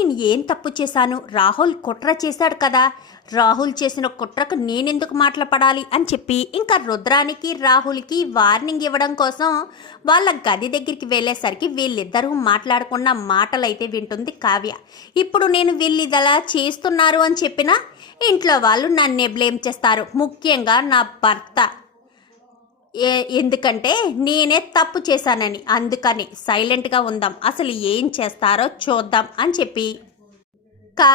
నేను ఏం తప్పు చేశాను? రాహుల్ కుట్ర చేశాడు కదా. రాహుల్ చేసిన కుట్రకు నేనెందుకు మాట్లాడాలి? అని చెప్పి ఇంకా రుద్రానికి రాహుల్కి వార్నింగ్ ఇవ్వడం కోసం వాళ్ళ గది దగ్గరికి వెళ్ళేసరికి వీళ్ళిద్దరూ మాట్లాడుకున్న మాటలైతే వింటుంది కావ్య. ఇప్పుడు నేను వీళ్ళు ఇదలా చేస్తున్నారు అని చెప్పినా ఇంట్లో వాళ్ళు నన్నే బ్లేమ్ చేస్తారు. ముఖ్యంగా నా భర్త. ఎందుకంటే నేనే తప్పు చేశానని అందుకని సైలెంట్గా ఉందాం. అసలు ఏం చేస్తారో చూద్దాం అని చెప్పి కా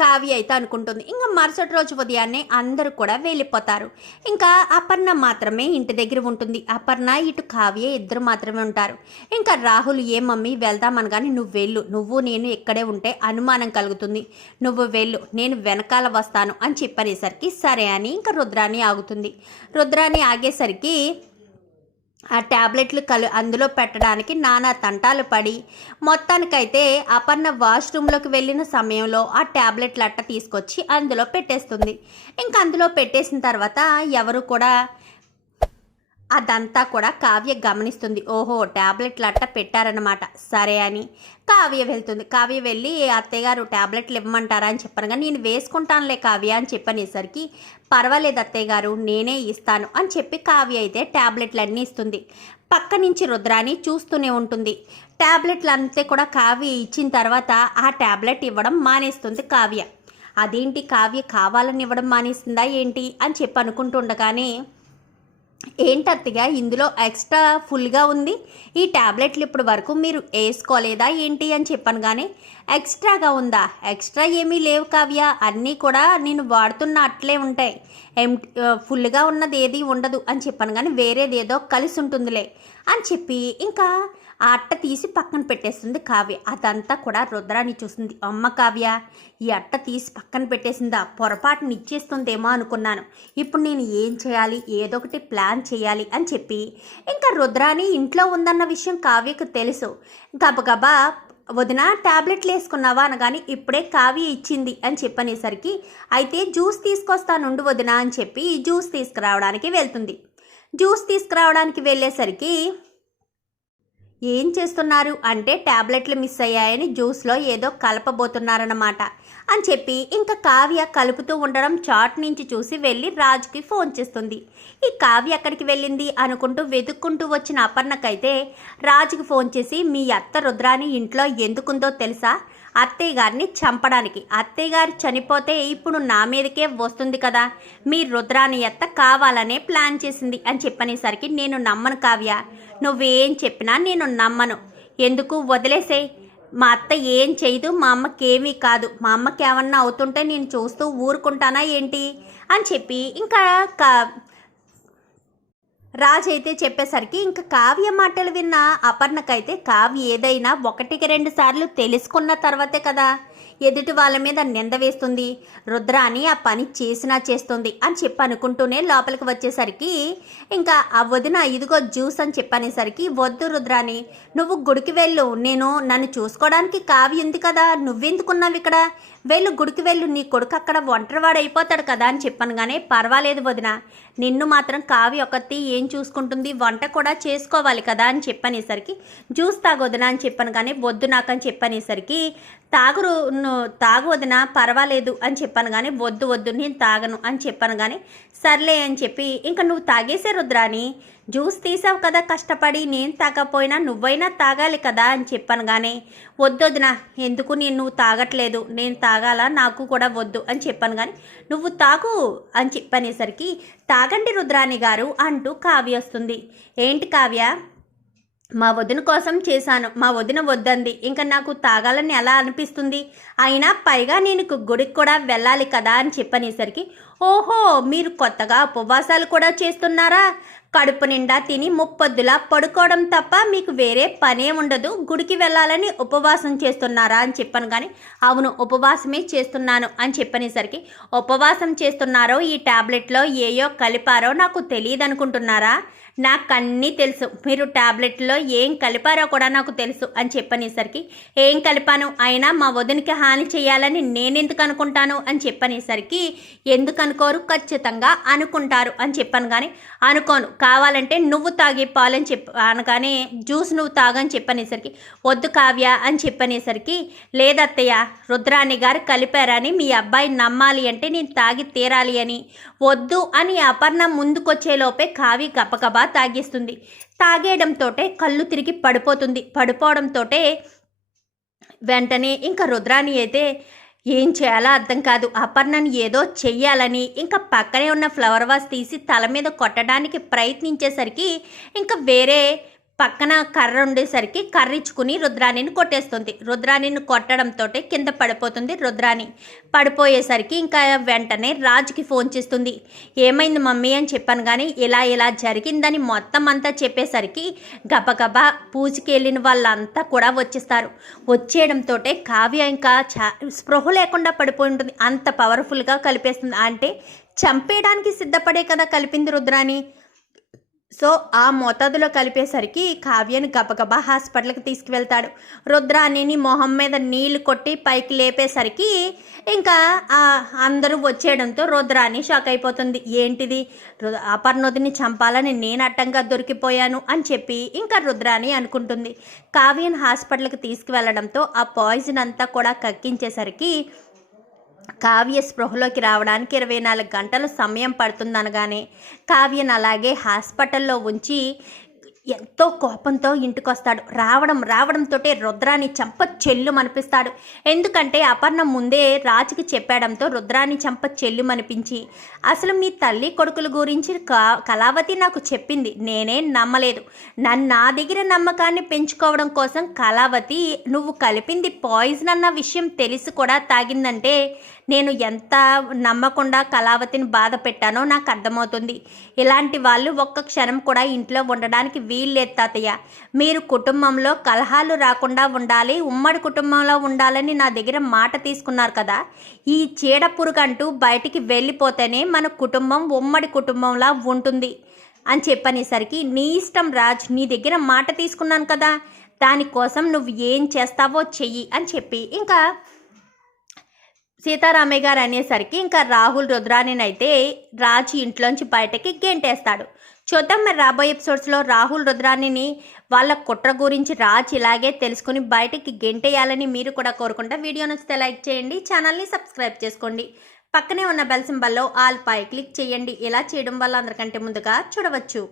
కావ్య అయితే అనుకుంటుంది. ఇంకా మరుసటి రోజు ఉదయాన్నే అందరూ కూడా వెళ్ళిపోతారు. ఇంకా అపర్ణ మాత్రమే ఇంటి దగ్గర ఉంటుంది. అపర్ణ ఇటు కావ్య ఇద్దరు మాత్రమే ఉంటారు. ఇంకా రాహుల్ ఏ మమ్మీ వెళ్దామనగానే నువ్వు వెళ్ళు. నువ్వు నేను ఇక్కడే ఉంటే అనుమానం కలుగుతుంది. నువ్వు వెళ్ళు. నేను వెనకాల వస్తాను అని చెప్పనేసరికి సరే అని ఇంకా రుద్రాణి ఆగుతుంది. రుద్రాణి ఆగేసరికి ఆ ట్యాబ్లెట్లు కలు అందులో పెట్టడానికి నానా తంటాలు పడి మొత్తానికైతే అపర్ణ వాష్రూమ్లోకి వెళ్ళిన సమయంలో ఆ ట్యాబ్లెట్లు అట్ట తీసుకొచ్చి అందులో పెట్టేస్తుంది. ఇంకా అందులో పెట్టేసిన తర్వాత ఎవరు కూడా అదంతా కూడా కావ్య గమనిస్తుంది. ఓహో ట్యాబ్లెట్లు అట్ట పెట్టారనమాట సరే అని కావ్య వెళ్తుంది. కావ్య వెళ్ళి అత్తయ్యగారు ట్యాబ్లెట్లు ఇవ్వమంటారా అని చెప్పాను కానీ నేను వేసుకుంటానులే కావ్య అని చెప్పనేసరికి పర్వాలేదు అత్తయ్య గారు నేనే ఇస్తాను అని చెప్పి కావ్య అయితే ట్యాబ్లెట్లు అన్నీ ఇస్తుంది. పక్క నుంచి రుద్రాని చూస్తూనే ఉంటుంది. ట్యాబ్లెట్లు అంతే కూడా కావ్య ఇచ్చిన తర్వాత ఆ ట్యాబ్లెట్ ఇవ్వడం మానేస్తుంది కావ్య. అదేంటి కావ్య కావాలని ఇవ్వడం మానేస్తుందా ఏంటి? అని చెప్పి అనుకుంటుండగానే ఏంటత్తగా ఇందులో ఎక్స్ట్రా ఫుల్గా ఉంది. ఈ ట్యాబ్లెట్లు ఇప్పుడు వరకు మీరు వేసుకోలేదా ఏంటి అని చెప్పాను కానీ ఎక్స్ట్రాగా ఉందా? ఎక్స్ట్రా ఏమీ లేవు కావ్య. అన్నీ కూడా నేను వాడుతున్న అట్లే ఉంటాయి. ఎం ఫుల్గా ఉన్నది ఏది ఉండదు అని చెప్పాను కానీ వేరేది ఏదో కలిసి ఉంటుందిలే అని చెప్పి ఇంకా ఆ అట్ట తీసి పక్కన పెట్టేస్తుంది కావ్య. అదంతా కూడా రుద్రాన్ని చూస్తుంది అమ్మ కావ్య ఈ అట్ట తీసి పక్కన పెట్టేసిందా? పొరపాటుని ఇచ్చేస్తుందేమో అనుకున్నాను. ఇప్పుడు నేను ఏం చేయాలి? ఏదో ఒకటి ప్లాన్ చేయాలి అని చెప్పి ఇంకా రుద్రాని ఇంట్లో ఉందన్న విషయం కావ్యకు తెలుసు. గబగబా వదిన టాబ్లెట్లు వేసుకున్నావా అనగాని ఇప్పుడే కావ్య ఇచ్చింది అని చెప్పనేసరికి అయితే జ్యూస్ తీసుకొస్తానుండు వదిన అని చెప్పి జ్యూస్ తీసుకురావడానికి వెళ్తుంది. జ్యూస్ తీసుకురావడానికి వెళ్ళేసరికి ఏం చేస్తున్నారు? అంటే ట్యాబ్లెట్లు మిస్ అయ్యాయని జ్యూస్లో ఏదో కలపబోతున్నారన్నమాట అని చెప్పి ఇంకా కావ్య కలుపుతూ ఉండడం చాట్ నుంచి చూసి వెళ్ళి రాజుకి ఫోన్ చేస్తుంది. ఈ కావ్య ఎక్కడికి వెళ్ళింది అనుకుంటూ వెతుక్కుంటూ వచ్చిన అపర్ణకైతే రాజుకి ఫోన్ చేసి మీ అత్త రుద్రాని ఇంట్లో ఎందుకుందో తెలుసా? అత్తయ్య గారిని చంపడానికి. అత్తయ్య గారు చనిపోతే ఇప్పుడు నా మీదకే వస్తుంది కదా. మీ రుద్రాని ఎత్త కావాలనే ప్లాన్ చేసింది అని చెప్పనేసరికి నేను నమ్మను కావ్య. నువ్వేం చెప్పినా నేను నమ్మను. ఎందుకు? వదిలేసే. మా అత్త ఏం చేయదు మా అమ్మకి ఏమీ కాదు. మా అమ్మకి ఏమన్నా అవుతుంటే నేను చూస్తూ ఊరుకుంటానా ఏంటి? అని చెప్పి ఇంకా క- రాజ్ అయితే చెప్పేసరికి ఇంకా కావ్య మాటలు విన్న అపర్ణకైతే కావ్య ఏదైనా ఒకటికి రెండు సార్లు తెలుసుకున్న తర్వాతే కదా. ఎదుటి వాళ్ళ మీద నింద వేస్తుంది. రుద్రాని ఆ పని చేసినా చేస్తుంది అని చెప్పి అనుకుంటూనే లోపలికి వచ్చేసరికి ఇంకా ఆ వదిన ఇదిగో జ్యూస్ అని చెప్పనేసరికి వద్దు రుద్రాని నువ్వు గుడికి వెళ్ళు. నేను నన్ను చూసుకోవడానికి కావ్య ఉంది కదా. నువ్వెందుకున్నావు ఇక్కడ? వెళ్ళు గుడికి వెళ్ళు నీ కొడుకు అక్కడ ఒంటరివాడు అయిపోతాడు కదా అని చెప్పాను కానీ పర్వాలేదు వదిన నిన్ను మాత్రం కావి ఒకటి ఏం చూసుకుంటుంది వంట కూడా చేసుకోవాలి కదా అని చెప్పనేసరికి జ్యూస్ తాగొదినా అని చెప్పాను కానీ వద్దు నాకని చెప్పనేసరికి తాగురు నువ్వు తాగు వదిన పర్వాలేదు అని చెప్పాను కానీ వద్దు వద్దు నేను తాగను అని చెప్పాను కానీ సర్లే అని చెప్పి ఇంకా నువ్వు తాగేసే రుద్రాని జ్యూస్ తీసావు కదా కష్టపడి నేను తాగకపోయినా నువ్వైనా తాగాలి కదా అని చెప్పాను కానీ వద్దొద్దునా ఎందుకు నేను నువ్వు తాగట్లేదు? నేను తాగాల? నాకు కూడా వద్దు అని చెప్పాను కానీ నువ్వు తాగు అని చెప్పనేసరికి తాగండి రుద్రాణి గారు అంటూ కావ్య వస్తుంది. ఏంటి కావ్య? మా వదిన కోసం చేశాను. మా వదిన వద్దంది. ఇంకా నాకు తాగాలని ఎలా అనిపిస్తుంది? అయినా పైగా నేను గుడికి కూడా వెళ్ళాలి కదా అని చెప్పనేసరికి ఓహో మీరు కొత్తగా ఉపవాసాలు కూడా చేస్తున్నారా? కడుపు నిండా తిని ముప్పొద్దులా పడుకోవడం తప్ప మీకు వేరే పనే ఉండదు. గుడికి వెళ్ళాలని ఉపవాసం చేస్తున్నారా అని చెప్పాను కానీ అవును ఉపవాసమే చేస్తున్నాను అని చెప్పనేసరికి ఉపవాసం చేస్తున్నారో ఈ టాబ్లెట్లో ఏయో కలిపారో నాకు తెలియదు అనుకుంటున్నారా నాకు అన్నీ తెలుసు. మీరు టాబ్లెట్లో ఏం కలిపారో కూడా నాకు తెలుసు అని చెప్పనేసరికి ఏం కలిపాను? అయినా మా వదినికి హాని చేయాలని నేనెందుకు అనుకుంటాను అని చెప్పనేసరికి ఎందుకు అనుకోరు ఖచ్చితంగా అనుకుంటారు అని చెప్పాను కానీ అనుకోను. కావాలంటే నువ్వు తాగే పాలని చెప్ప అనగానే జ్యూస్ నువ్వు తాగని చెప్పనేసరికి వద్దు కావ్య అని చెప్పనేసరికి లేదత్తయ్య రుద్రాణి గారు కలిపారని మీ అబ్బాయి నమ్మాలి అంటే నేను తాగి తీరాలి అని. వద్దు అని అపర్ణ ముందుకొచ్చేలోపే కావి గబగబా తాగేస్తుంది. తాగేయడంతో కళ్ళు తిరిగి పడిపోతుంది. పడిపోవడంతో వెంటనే ఇంకా రుద్రాణి అయితే ఏం చేయాలో అర్థం కాదు. అపర్ణని ఏదో చెయ్యాలని ఇంకా పక్కనే ఉన్న ఫ్లవర్ వాస్ తీసి తల మీద కొట్టడానికి ప్రయత్నించేసరికి ఇంకా వేరే పక్కన కర్ర ఉండేసరికి కర్ర ఇచ్చుకుని రుద్రాణిని కొట్టేస్తుంది. రుద్రాణిని కొట్టడంతో కింద పడిపోతుంది రుద్రాణి. పడిపోయేసరికి ఇంకా వెంటనే రాజుకి ఫోన్ చేస్తుంది. ఏమైంది మమ్మీ అని చెప్పాను కానీ ఇలా ఇలా జరిగిందని మొత్తం అంతా చెప్పేసరికి గబగబా పూజకి వెళ్ళిన వాళ్ళంతా కూడా వచ్చేస్తారు. వచ్చేయడంతో కావ్య ఇంకా చా స్పృహ లేకుండా పడిపోయి ఉంటుంది. అంత పవర్ఫుల్గా కలిపేస్తుంది. అంటే చంపేయడానికి సిద్ధపడే కదా కలిపింది రుద్రాణి. సో ఆ మోతాదులో కలిపేసరికి కావ్యను గబగబా హాస్పిటల్కి తీసుకువెళ్తాడు. రుద్రాణిని మొహం మీద నీళ్ళు కొట్టి పైకి లేపేసరికి ఇంకా అందరూ వచ్చేయడంతో రుద్రాణి షాక్ అయిపోతుంది. ఏంటిది? రు- అపర్ణోదిని చంపాలని నేను అడ్డంగా దొరికిపోయాను అని చెప్పి ఇంకా రుద్రాణి అనుకుంటుంది. కావ్యను హాస్పిటల్కి తీసుకువెళ్ళడంతో ఆ పాయిజన్ అంతా కూడా కక్కించేసరికి కావ్య స్పృహలోకి రావడానికి ఇరవై నాలుగు గంటలు సమయం పడుతుందనగానే కావ్యను అలాగే హాస్పిటల్లో ఉంచి ఎంతో కోపంతో ఇంటికొస్తాడు. రావడం రావడంతో రుద్రాన్ని చంప చెల్లు మనిపిస్తాడు ఎందుకంటే అపర్ణ ముందే రాజుకి చెప్పాడంతో రుద్రాన్ని చంప చెల్లు మనిపించి అసలు మీ తల్లి కొడుకుల గురించి కా- కళావతి నాకు చెప్పింది. నేనే నమ్మలేదు. నన్ను నా దగ్గర నమ్మకాన్ని పెంచుకోవడం కోసం కళావతి నువ్వు కలిపింది పాయిజన్ అన్న విషయం తెలిసి కూడా తాగిందంటే నేను ఎంత నమ్మకుండా కళావతిని బాధ పెట్టానో నాకు అర్థమవుతుంది. ఇలాంటి వాళ్ళు ఒక్క క్షణం కూడా ఇంట్లో ఉండడానికి వీల్లేదు తాతయ్య. మీరు కుటుంబంలో కలహాలు రాకుండా ఉండాలి ఉమ్మడి కుటుంబంలో ఉండాలని నా దగ్గర మాట తీసుకున్నారు కదా. ఈ చీడ పురుగంటూ బయటికి వెళ్ళిపోతేనే మన కుటుంబం ఉమ్మడి కుటుంబంలా ఉంటుంది. అని చెప్పనేసరికి నీ ఇష్టం రాజ్ నీ దగ్గర మాట తీసుకున్నాను కదా. దానికోసం నువ్వు ఏం చేస్తావో చెయ్యి అని చెప్పి. ఇంకా సీతారామయ్య గారు అనేసరికి ఇంకా రాహుల్ రుద్రానినైతే రాజు ఇంట్లోంచి బయటకి గెంటేస్తాడు. చూద్దాం మరి రాబోయే ఎపిసోడ్స్లో రాహుల్ రుద్రాణిని వాళ్ళ కుట్ర గురించి రాజ్ ఇలాగే తెలుసుకుని బయటకి గెంటేయాలని మీరు కూడా కోరుకుంటా వీడియో నచ్చితే లైక్ చేయండి ఛానల్ని సబ్స్క్రైబ్ చేసుకోండి. పక్కనే ఉన్న బెల్ సింబల్లో ఆల్ పై క్లిక్ చేయండి. ఇలా చేయడం వల్ల అందరికంటే ముందుగా చూడవచ్చు.